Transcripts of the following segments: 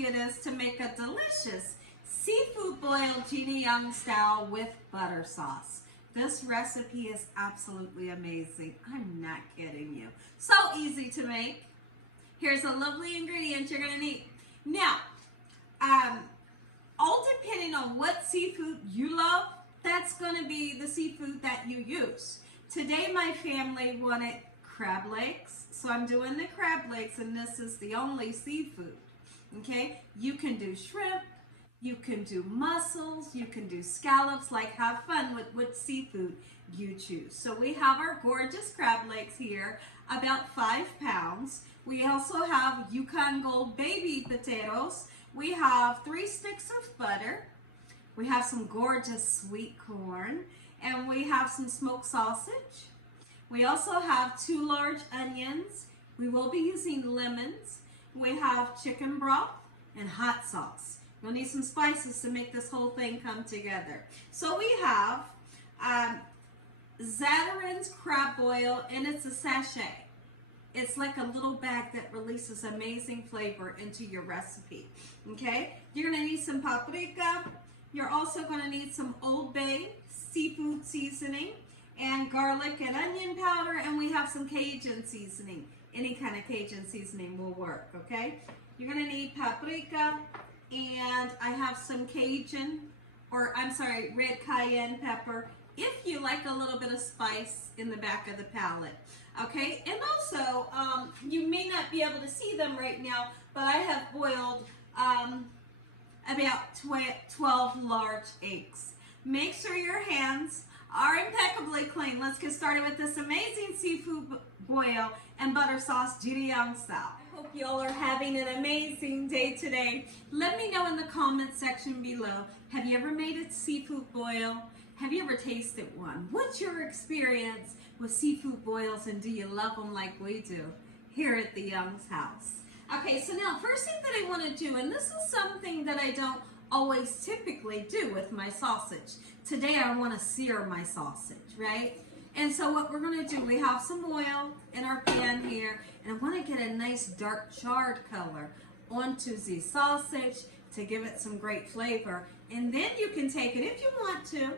easy it is to make a delicious seafood boil Gina Young style with butter sauce. This recipe is absolutely amazing. I'm not kidding you. So easy to make. Here's a lovely ingredient you're going to need. Now, all depending on what seafood you love, that's going to be the seafood that you use. Today my family wanted crab legs, so I'm doing the crab legs, and this is the only seafood. Okay, you can do shrimp, you can do mussels, you can do scallops, like have fun with which seafood you choose. So we have our gorgeous crab legs here, about 5 pounds. We also have Yukon Gold baby potatoes. We have 3 sticks of butter. We have some gorgeous sweet corn, and we have some smoked sausage. We also have 2 large onions. We will be using lemons. We have chicken broth and hot sauce. We'll need some spices to make this whole thing come together. So we have Zatarain's crab boil, and it's a sachet. It's like a little bag that releases amazing flavor into your recipe. Okay, you're gonna need some paprika. You're also gonna need some Old Bay seafood seasoning and garlic and onion powder, and we have some Cajun seasoning. Any kind of Cajun seasoning will work, okay? You're gonna need paprika, and I have some red cayenne pepper, if you like a little bit of spice in the back of the palate, okay? And also, you may not be able to see them right now, but I have boiled about 12 large eggs. Make sure your hands are impeccably clean. Let's get started with this amazing seafood boil and butter sauce, Gina Young style. I hope you all are having an amazing day today. Let me know in the comment section below, have you ever made a seafood boil? Have you ever tasted one? What's your experience with seafood boils, and do you love them like we do here at the Young's house? Okay, so now first thing that I want to do, and this is something that I don't always typically do with my sausage. Today I want to sear my sausage, right? And so what we're going to do, we have some oil in our pan here, and I want to get a nice dark charred color onto the sausage to give it some great flavor. And then you can take it if you want to,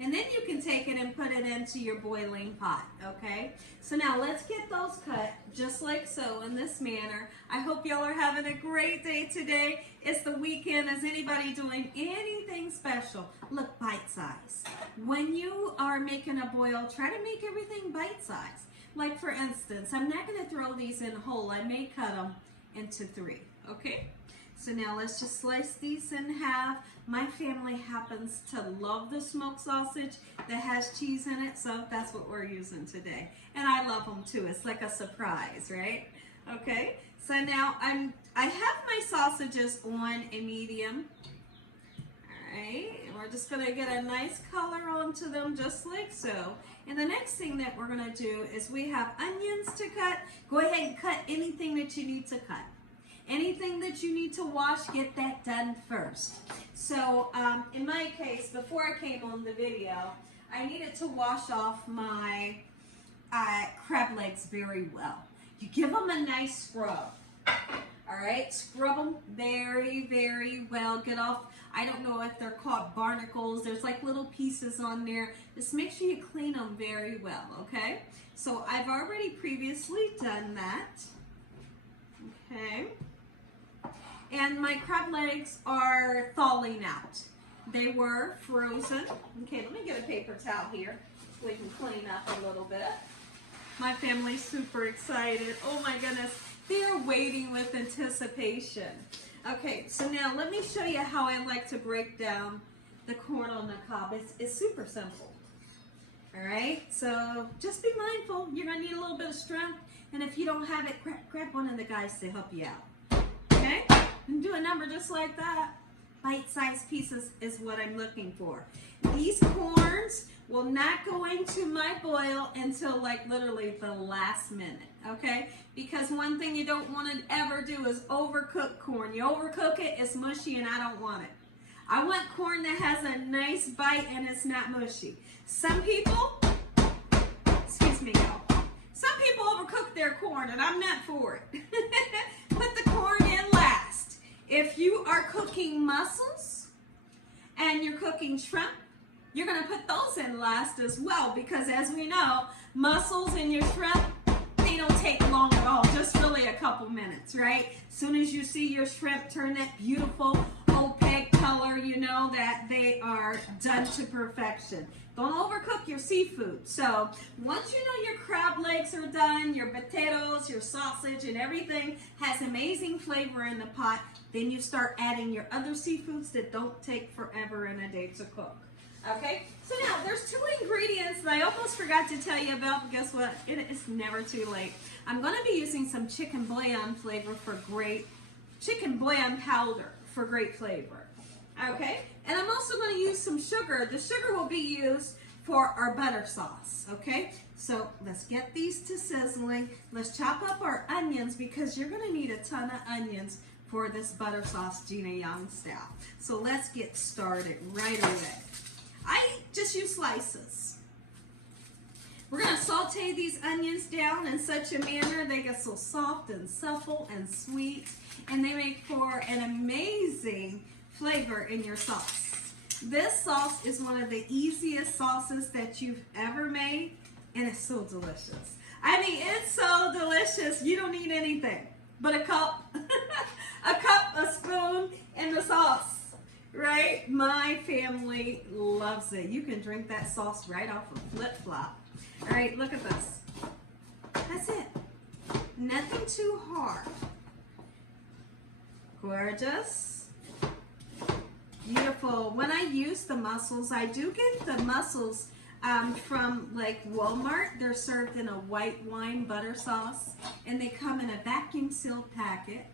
and then you can take it and put it into your boiling pot, okay? So now let's get those cut just like so, in this manner. I hope y'all are having a great day today. It's the weekend. Is anybody doing anything special? Look, bite size. When you are making a boil, try to make everything bite size. Like for instance, I'm not gonna throw these in whole. I may cut them into 3, okay? So now let's just slice these in half. My family happens to love the smoked sausage that has cheese in it, so that's what we're using today. And I love them too. It's like a surprise, right? Okay, so now I have my sausages on a medium. All right, and we're just gonna get a nice color onto them just like so. And the next thing that we're gonna do is we have onions to cut. Go ahead and cut anything that you need to cut. Anything that you need to wash, get that done first. So in my case, before I came on the video, I needed to wash off my crab legs very well. You give them a nice scrub. All right, scrub them very, very well. Get off, I don't know if they're called barnacles. There's like little pieces on there. Just make sure you clean them very well, okay? So I've already previously done that, okay? And my crab legs are thawing out. They were frozen. Okay, let me get a paper towel here so we can clean up a little bit. My family's super excited. Oh my goodness, they are waiting with anticipation. Okay, so now let me show you how I like to break down the corn on the cob. It's super simple. All right, so just be mindful. You're gonna need a little bit of strength, and if you don't have it, grab one of the guys to help you out. Okay? And do a number just like that. Bite-sized pieces is what I'm looking for. These corns will not go into my boil until like literally the last minute, okay? Because one thing you don't want to ever do is overcook corn. You overcook it, it's mushy, and I don't want it. I want corn that has a nice bite and it's not mushy. Some people, excuse me, y'all. Some people overcook their corn, and I'm not for it. Put the corn in last. If you are cooking mussels and you're cooking shrimp, you're going to put those in last as well, because as we know, mussels and your shrimp, they don't take long at all, just really a couple minutes, right? As soon as you see your shrimp turn that beautiful opaque color, you know that they are done to perfection. Don't overcook your seafood. So once you know your crab legs are done, your potatoes, your sausage, and everything has amazing flavor in the pot, then you start adding your other seafoods that don't take forever and a day to cook. Okay, so now there's 2 ingredients that I almost forgot to tell you about, but guess what? It is never too late. I'm going to be using some chicken bouillon flavor for great, chicken bouillon powder for great flavor. Okay, and I'm also going to use some sugar. The sugar will be used for our butter sauce. Okay, so let's get these to sizzling. Let's chop up our onions, because you're going to need a ton of onions for this butter sauce, Gina Young Style. So let's get started right away. I just use slices. We're going to saute these onions down in such a manner they get so soft and supple and sweet, and they make for an amazing flavor in your sauce. This sauce is one of the easiest sauces that you've ever made, and it's so delicious. I mean, it's so delicious. You don't need anything but a cup, a spoon, and the sauce. Right? My family loves it. You can drink that sauce right off a flip-flop. All right, look at this. That's it. Nothing too hard. Gorgeous. Beautiful. When I use the mussels, I do get the mussels from like Walmart. They're served in a white wine butter sauce, and they come in a vacuum sealed packet.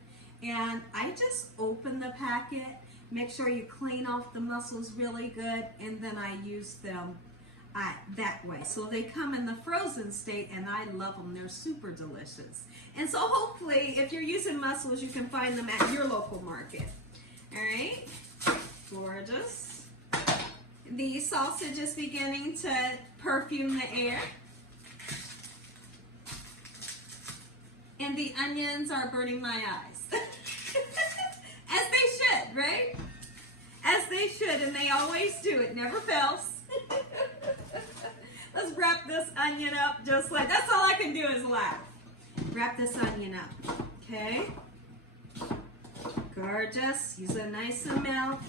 And I just open the packet. Make sure you clean off the mussels really good, and then I use them that way. So they come in the frozen state, and I love them. They're super delicious. And so hopefully, if you're using mussels, you can find them at your local market. All right, gorgeous. The sausage is beginning to perfume the air. And the onions are burning my eyes. As they should, right? As they should, and they always do. It never fails. Let's wrap this onion up just like, that's all I can do is laugh. Wrap this onion up, okay? Gorgeous. Use a nice amount.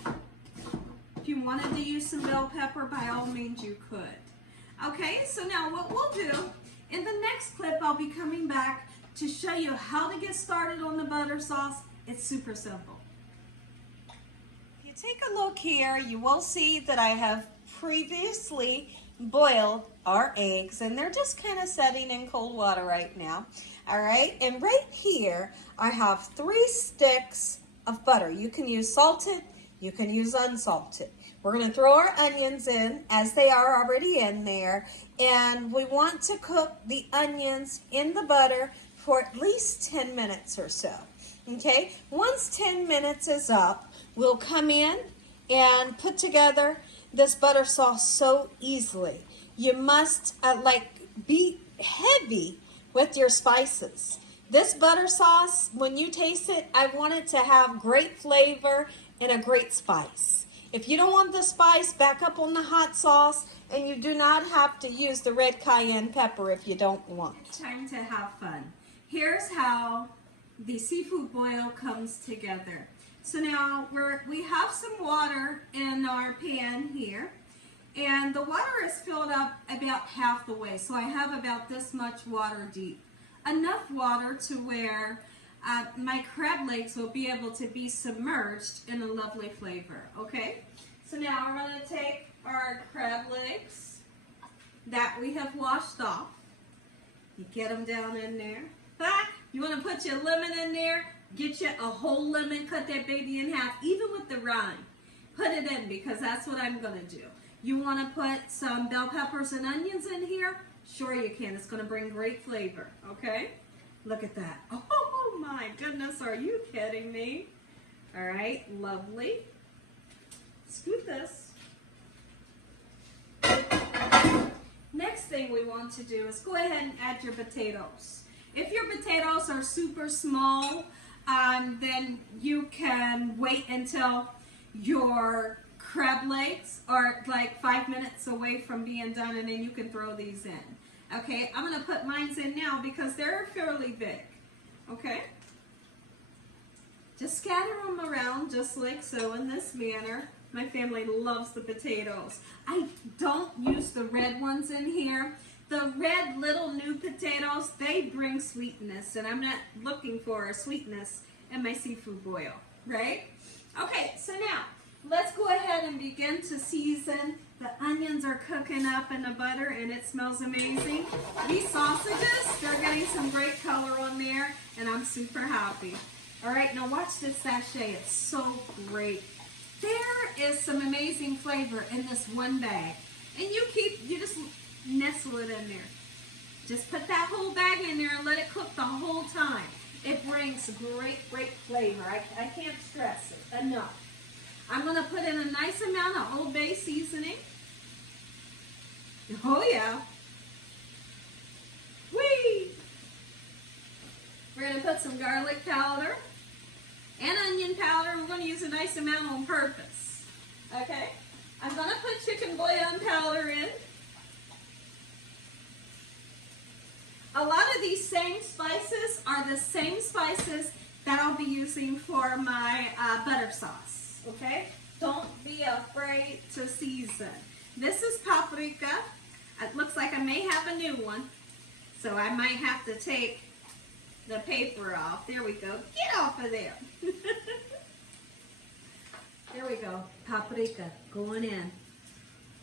If you wanted to use some bell pepper, by all means you could. Okay, so now what we'll do, in the next clip, I'll be coming back to show you how to get started on the butter sauce. It's super simple. If you take a look here, you will see that I have previously boiled our eggs, and they're just kind of setting in cold water right now. All right, and right here, I have 3 sticks of butter. You can use salted, you can use unsalted. We're going to throw our onions in as they are already in there, and we want to cook the onions in the butter for at least 10 minutes or so. Okay, once 10 minutes is up, we'll come in and put together this butter sauce so easily. You must be heavy with your spices. This butter sauce, when you taste it, I want it to have great flavor and a great spice. If you don't want the spice, back up on the hot sauce, and you do not have to use the red cayenne pepper if you don't want. Time to have fun. Here's how the seafood boil comes together. So now we have some water in our pan here, and the water is filled up about half the way. So I have about this much water deep. Enough water to where my crab legs will be able to be submerged in a lovely flavor, okay? So now we're going to take our crab legs that we have washed off. You get them down in there. You want to put your lemon in there, get you a whole lemon, cut that baby in half, even with the rind. Put it in, because that's what I'm going to do. You want to put some bell peppers and onions in here? Sure you can. It's going to bring great flavor, okay? Look at that. Oh my goodness, are you kidding me? All right, lovely. Scoop this. Next thing we want to do is go ahead and add your potatoes. If your potatoes are super small, then you can wait until your crab legs are like 5 minutes away from being done, and then you can throw these in. Okay, I'm going to put mine in now because they're fairly big. Okay, just scatter them around just like so in this manner. My family loves the potatoes. I don't use the red ones in here. The red little new potatoes, they bring sweetness, and I'm not looking for a sweetness in my seafood boil, right? Okay, so now let's go ahead and begin to season. The onions are cooking up in the butter and it smells amazing. These sausages, they're getting some great color on there, and I'm super happy. All right, now watch this sachet. It's so great. There is some amazing flavor in this one bag. And you just nestle it in there. Just put that whole bag in there and let it cook the whole time. It brings great, great flavor. I can't stress it enough. I'm going to put in a nice amount of Old Bay seasoning. Oh yeah. Whee! We're going to put some garlic powder and onion powder. We're going to use a nice amount on purpose. Okay? I'm going to put chicken bouillon powder in. A lot of these same spices are the same spices that I'll be using for my butter sauce. Okay? Don't be afraid to season. This is paprika. It looks like I may have a new one, so I might have to take the paper off. There we go. Get off of there. There we go. Paprika going in.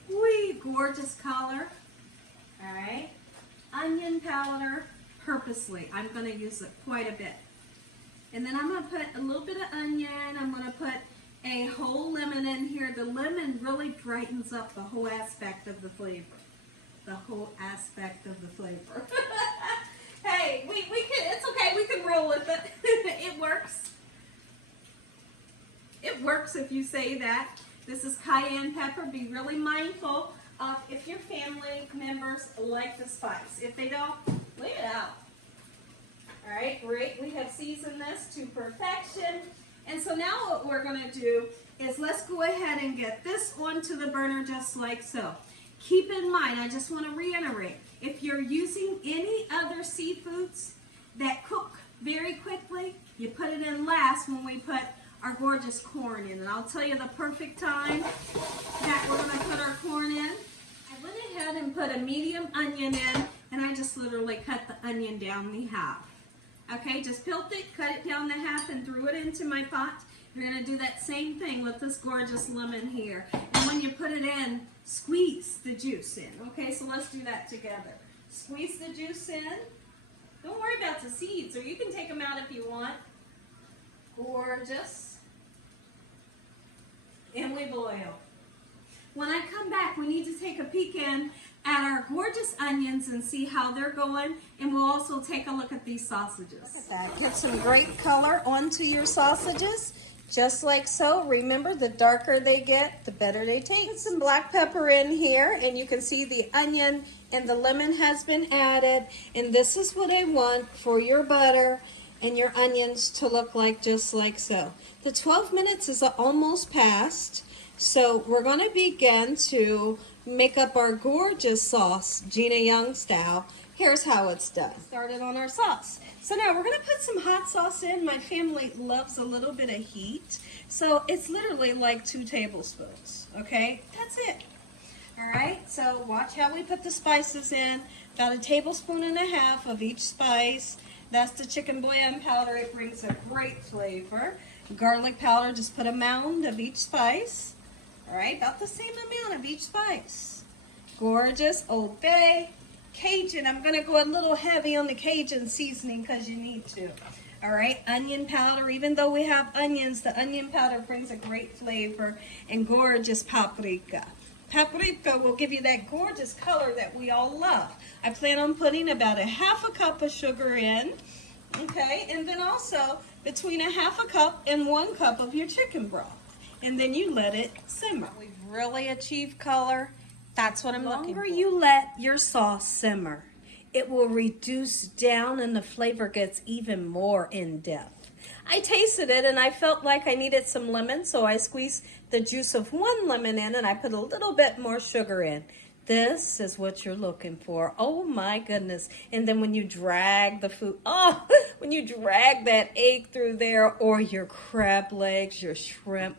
Whee, gorgeous color. All right. Onion powder, purposely. I'm going to use it quite a bit. And then I'm going to put a little bit of onion. I'm going to put a whole lemon in here. The lemon really brightens up the whole aspect of the flavor. The whole aspect of the flavor. Hey, we can, it's okay, we can roll with it. It works. It works if you say that. This is cayenne pepper. Be really mindful of if your family members like the spice. If they don't, leave it out. All right, great. We have seasoned this to perfection. And so now what we're going to do is let's go ahead and get this onto the burner just like so. Keep in mind, I just want to reiterate, if you're using any other seafoods that cook very quickly, you put it in last when we put our gorgeous corn in. And I'll tell you the perfect time that we're going to put our corn in. I went ahead and put a medium onion in, and I just literally cut the onion down the half. Okay, just peeled it, cut it down the half, and threw it into my pot. You're going to do that same thing with this gorgeous lemon here. And when you put it in, squeeze the juice in. Okay, so let's do that together. Squeeze the juice in. Don't worry about the seeds, or you can take them out if you want. Gorgeous. And we boil. When I come back, we need to take a peek in at our gorgeous onions and see how they're going, and we'll also take a look at these sausages. Look at that. Get some great color onto your sausages, just like so. Remember, the darker they get, the better they taste. Put some black pepper in here, and you can see the onion and the lemon has been added, and this is what I want for your butter and your onions to look like, just like so. The 12 minutes is almost past, so we're going to begin to make up our gorgeous sauce, Gina Young Style. Here's how it's done. Started on our sauce. So now we're going to put some hot sauce in. My family loves a little bit of heat, so it's literally like 2 tablespoons. Okay, that's it. All right, so watch how we put the spices in. About 1.5 tablespoons of each spice. That's the chicken bouillon powder. It brings a great flavor. Garlic powder, just put a mound of each spice. All right, about the same amount of each spice. Gorgeous Old Bay. Cajun, I'm going to go a little heavy on the Cajun seasoning because you need to. All right, onion powder. Even though we have onions, the onion powder brings a great flavor. And gorgeous paprika. Paprika will give you that gorgeous color that we all love. I plan on putting about 1/2 cup of sugar in. Okay, and then also between 1/2 cup and 1 cup of your chicken broth. And then you let it simmer. We've really achieved color. That's what I'm looking for. The longer you let your sauce simmer, it will reduce down and the flavor gets even more in depth. I tasted it and I felt like I needed some lemon, so I squeezed the juice of 1 lemon in and I put a little bit more sugar in. This is what you're looking for. Oh my goodness. And then when you drag the food, oh, when you drag that egg through there, or your crab legs, your shrimp.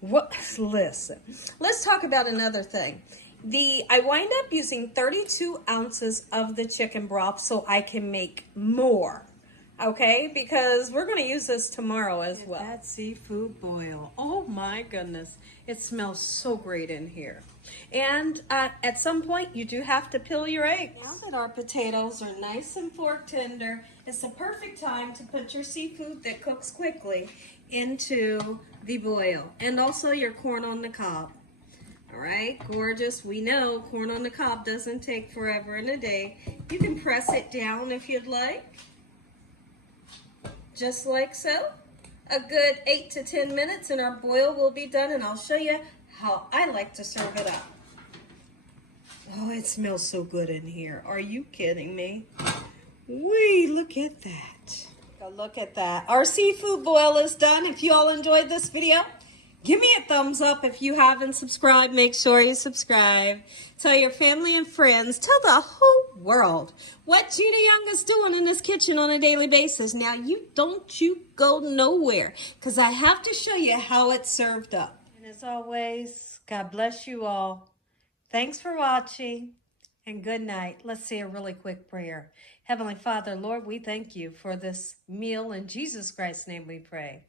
What? Listen, let's talk about another thing. I wind up using 32 ounces of the chicken broth so I can make more. Okay, because we're going to use this tomorrow as well. That seafood boil. Oh my goodness. It smells so great in here. And at some point, you do have to peel your eggs. Now that our potatoes are nice and fork tender, it's the perfect time to put your seafood that cooks quickly into the boil. And also your corn on the cob. All right, gorgeous. We know corn on the cob doesn't take forever and a day. You can press it down if you'd like. Just like so. A good 8 to 10 minutes and our boil will be done, and I'll show you how I like to serve it up. Oh, it smells so good in here. Are you kidding me? Wee, look at that. Look at that. Our seafood boil is done. If you all enjoyed this video, give me a thumbs up. If you haven't subscribed, make sure you subscribe. Tell your family and friends. Tell the whole world what Gina Young is doing in this kitchen on a daily basis. Now, you go nowhere, because I have to show you how it's served up. And as always, God bless you all. Thanks for watching, and good night. Let's say a really quick prayer. Heavenly Father, Lord, we thank you for this meal. In Jesus Christ's name we pray.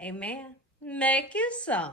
Amen. Make you some.